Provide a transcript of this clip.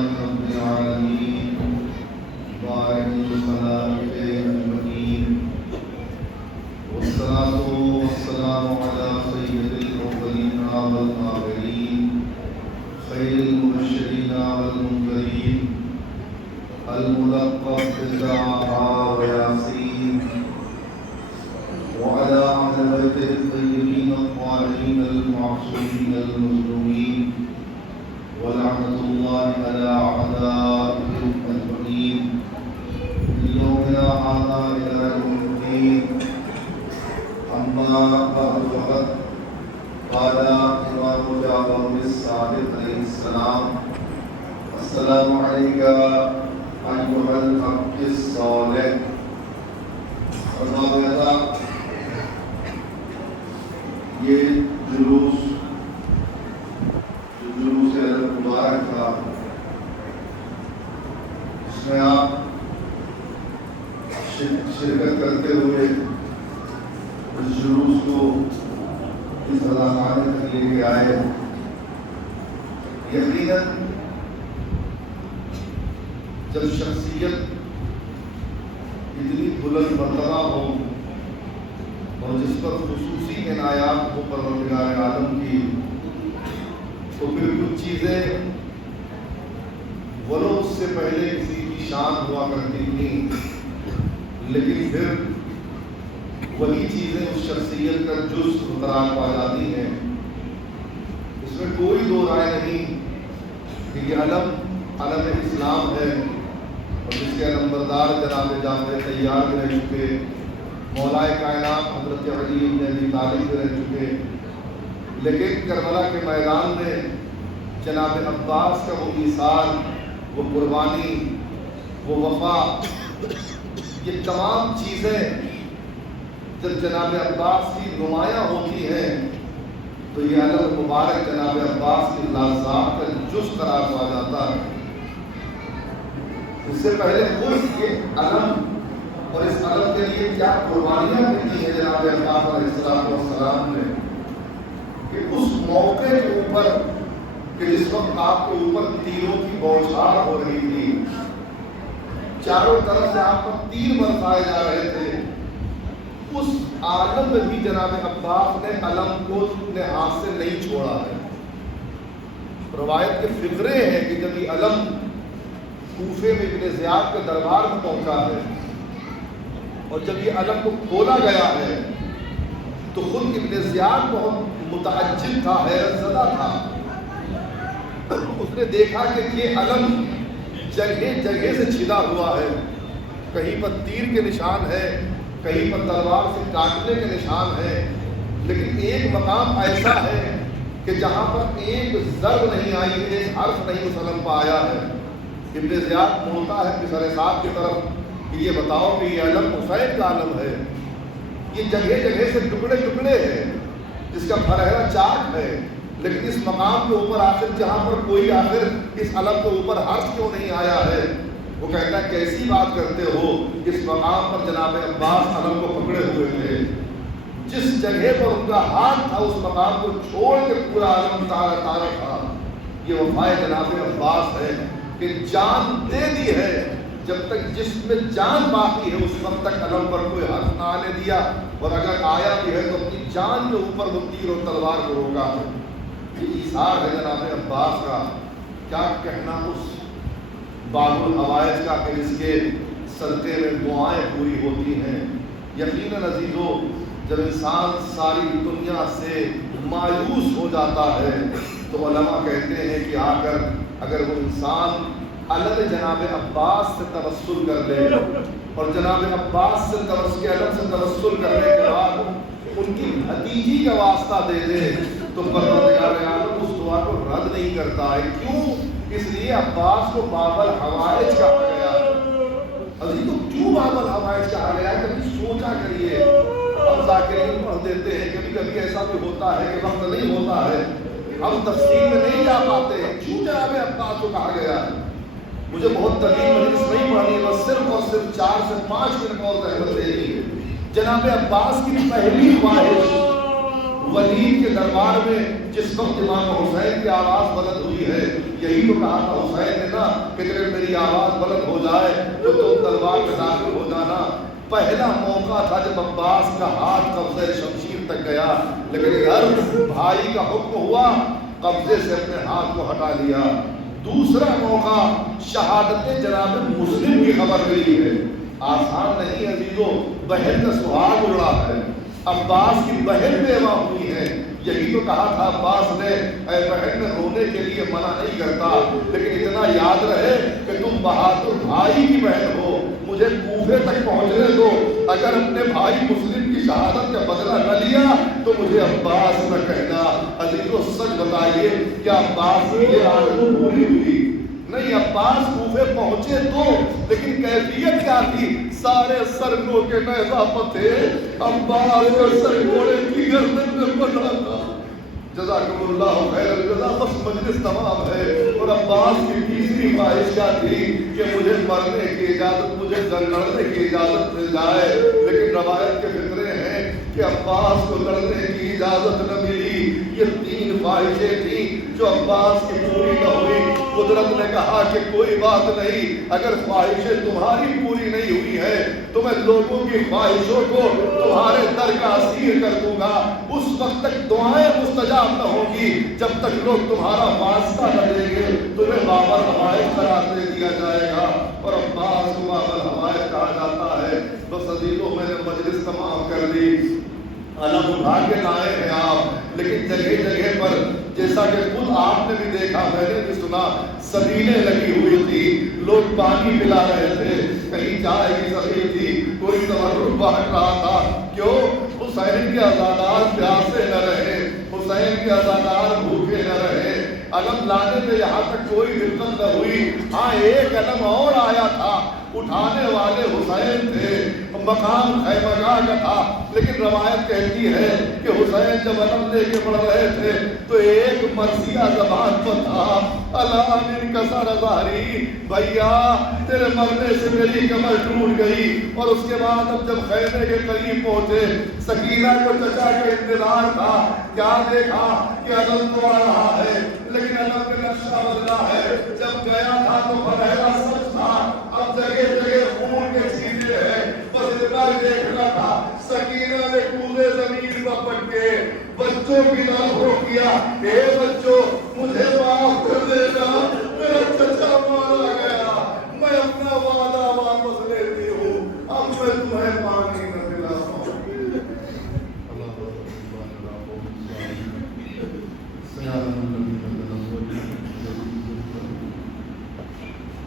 رب العالمين بارك الخلائق أجمعين والصلاة والسلام على سيد الأولين والآخرين خير المبشرين والمنذرين الملقب بالدعاء وياسين وعلى أهل بيته الطيبين الطاهرين المعصومين المظلومين ولعنة الله على أعدائهم أجمعين من يومنا هذا إلى يوم الدين. أما بعد فقد قال إمام جعفر الصادق عليه السلام: السلام عليك أيها العبد الصالح. اور یہ جلوس مبارک تھا، اس میں آپ شرکت کرتے ہوئے اس جلوس کو اس خانے تک لے کے آئے. یقیناً جب شخصیت اتنی بلند مرتبہ ہو اور جس پر خصوصی عنایات ہو پروردگار عالم کی، تو پھر کچھ چیزیں ولو اس سے پہلے کسی کی شان ہوا کرتی تھیں، لیکن پھر وہی چیزیں اس شخصیت کا جز قرار پا جاتی ہیں. اس میں کوئی دو رائے نہیں کہ یہ علم اسلام ہے، اور جس کے علمبردار جناب جعفر طیار بھی رہ چکے، مولائے کائنات حضرت علی بن ابی طالب رہ چکے. لیکن کربلا کے میدان میں جناب عباس کا وہ ایثار، وہ قربانی، وہ وفا، یہ تمام چیزیں جب جناب عباس کی نمایاں ہوتی ہیں تو یہ علم مبارک جناب عباس کی لازات کا جز قرار پا جاتا ہے. اس سے پہلے خود یہ علم اور اس علم کے لیے کیا قربانیاں کی ہیں جناب عباس علیہ السلام نے، کہ اس موقع کے اوپر کہ جس وقت آپ کے اوپر تیروں کی بوچھار ہو رہی تھی، چاروں طرف سے آپ پر تیر برسائے جا رہے تھے، اس عالم میں بھی جناب عباس نے علم کو اپنے ہاتھ سے نہیں چھوڑا ہے. روایت کے فقرے ہیں کہ جب یہ علم کوفے میں ابن زیاد کے دربار میں پہنچا ہے اور جب یہ علم کو کھولا گیا ہے تو خود ابن زیاد بہت متعجب تھا، حیرت زدہ تھا. اس نے دیکھا کہ یہ علم جگہ جگہ سے چھلا ہوا ہے، کہیں پر تیر کے نشان ہے، کہیں پر تلوار سے کاٹنے کے نشان ہے، لیکن ایک مقام ایسا ہے کہ جہاں پر ایک ضرب نہیں آئی، ایک حرف نہیں اس علم پر آیا ہے. ابن زیاد بولتا ہے پسر صاحب کی طرف کہ یہ بتاؤ کہ یہ علم حسین کا علم ہے، یہ جگہ جگہ سے ٹکڑے ٹکڑے ہیں، جس کا بھرہرا چاک ہے، لیکن اس مقام کے اوپر آخر جہاں پر کوئی آخر اس علم کے اوپر حرف کیوں نہیں آیا ہے؟ وہ کہتا ہے کیسی بات کرتے ہو، اس مقام پر جناب عباس علم کو پکڑے ہوئے تھے، جس جگہ پر ان کا ہاتھ تھا اس مقام کو چھوڑ کے پورا علم تارا تھا. یہ وفائے جناب عباس ہے کہ جان دے دی ہے، جب تک جسم میں جان باقی ہے اس وقت تک علم پر کوئی حرف نہ آنے دیا، اور اگر آیا بھی ہے تو اپنی جان کے اوپر وہ تیر اور تلوار کو روکا ہے. یہ ایثار ہے جناب عباس کا. کیا کہنا اس باب الحوائج کا کہ جس کے صدقے میں دعائیں پوری ہوتی ہیں. یقیناً عزیزو، جب انسان ساری دنیا سے مایوس ہو جاتا ہے تو علماء کہتے ہیں کہ آ کر اگر وہ انسان علم جناب عباس سے توسل کر لے اور جناب عباس سے کے علم سے توسل کرنے کے بعد ان کی بھتیجی کا واسطہ دے دے تو پروردگار عالم اس دعا کو رد نہیں کرتا ہے. کیوں؟ اس لیے عباس کو باب الحوائج کہا گیا. عزیزو، کیوں باب الحوائج کہا گیا؟ کبھی سوچا کریے. ہم ذاکرین پڑھ دیتے ہیں، کبھی کبھی ایسا بھی ہوتا ہے کہ وقت نہیں ہوتا ہے، ہم تفصیل میں نہیں جا پاتے ہیں. کیوں جناب عباس کو کہا گیا؟ مجھے بہت طویل مجلس نہیں پڑھنی ہے، بس صرف اور صرف 4 سے 5 منٹ اور زحمت دینی ہے. جناب عباس کی پہلی خواہش ولید کے دربار میں جس وقت امام حسین کی آواز بلند ہوئی ہے، یہی تو کہا تھا حسین نے نا کہ اگر میری آواز بلند ہو جائے تو تم دربار میں داخل ہو جانا۔ پہلا موقع تھا جب عباس کا ہاتھ قبضہ شمشیر تک گیا، لیکن ہر بھائی کا حکم ہوا، قبضے سے اپنے ہاتھ کو ہٹا لیا۔ دوسرا موقع شہادت جناب مسلم کی خبر ملی ہے، آسان نہیں عزیزو، بہن کا سہاگ اڑا ہے، عباس کی بہن بیوہ ہوئی ہے۔ یہی تو کہا تھا عباس نے، اے بہن میں رونے کے لیے منع نہیں کرتا، لیکن اتنا یاد رہے کہ تم بہادر بھائی کی بہن ہو، مجھے کوفے تک پہنچنے دو، اگر اپنے بھائی مسلم کی شہادت کا بدلہ نہ لیا تو مجھے عباس نہ کہنا۔ عزیزو سچ بتائیے کیا عباس کی یہ آرزو پوری ہوئی؟ نہیں، عباس کوفے پہنچے تو، لیکن کیفیت کیا تھی؟ سارے سرگو کے نیزہ پتھے، عباس کا سر گھوڑے کی گردن میں بندھا تھا۔ جزاکم اللہ خیر الجزا۔ بس مجلس تمام ہے، اور عباس کی تیسری خواہش کیا تھی کہ مجھے مرنے کی اجازت، مجھے لڑنے کی اجازت مل جائے، لیکن روایت کے فقرے ہیں کہ عباس کو لڑنے کی اجازت نہ ملی۔ یہ تین خواہشیں تھیں جو عباس کی پوری نہ ہوئی۔ قدرت نے کہا کہ کوئی بات نہیں، اگر خواہشیں تمہاری پوری نہیں ہوئی ہے تو میں لوگوں کی خواہشوں کو تمہارے در کا اسیر کر دوں گا۔ اس وقت تک دعائیں مستجاب نہ ہوں گی جب تک لوگ تمہارا واسطہ نہ دیں گے، تمہیں بابر حمایت قرار دے دیا جائے گا، اور عباس کو بابر حمایت کہا جاتا ہے۔ بس عزیزوں، میں نے مجلس تمام کر دی، علم اٹھا کے لائے ہیں آپ، لیکن جگہ جگہ پر جیسا کہ خود آپ نے بھی دیکھا، میں نے بھی سنا، سبیلیں لگی ہوئی تھی، لوگ پانی پلا رہے تھے، کہیں چائے کی سبیل تھی، کوئی تبرک بانٹ رہا تھا۔ کیوں؟ حسین کے عزادار پیاسے نہ رہے، حسین کے عزادار بھوکے نہ رہے۔ علم لانے میں یہاں تک کوئی دقت نہ ہوئی۔ ہاں، ایک علم اور آیا تھا، اٹھانے والے حسین تھے، مقام خیمگاہ کا تھا، لیکن روایت کہتی ہے کہ حسین جب علم لے کے بڑھ رہے تھے تو ایک مرثیہ زبان پر تھا، علام انکسر ظہری، بھیا تیرے مرنے سے میری کمر ٹوٹ گئی۔ اور اس کے بعد اب جب خیمے کے قریب پہنچے، سکینہ کو چچا کا انتظار تھا، کیا دیکھا کہ علم تو آ رہا ہے، لیکن علم کا نقشہ بدلا ہے۔ جب گیا تھا تو پہلا سچ تھا، اب جگہ جگہ خون کے چھینٹے ہیں۔ بس اتنا ہی دیکھنا تھا، سکینہ نے کودے زمین پر پٹ کے بچوں کی طرف رخ کیا، اے بچوں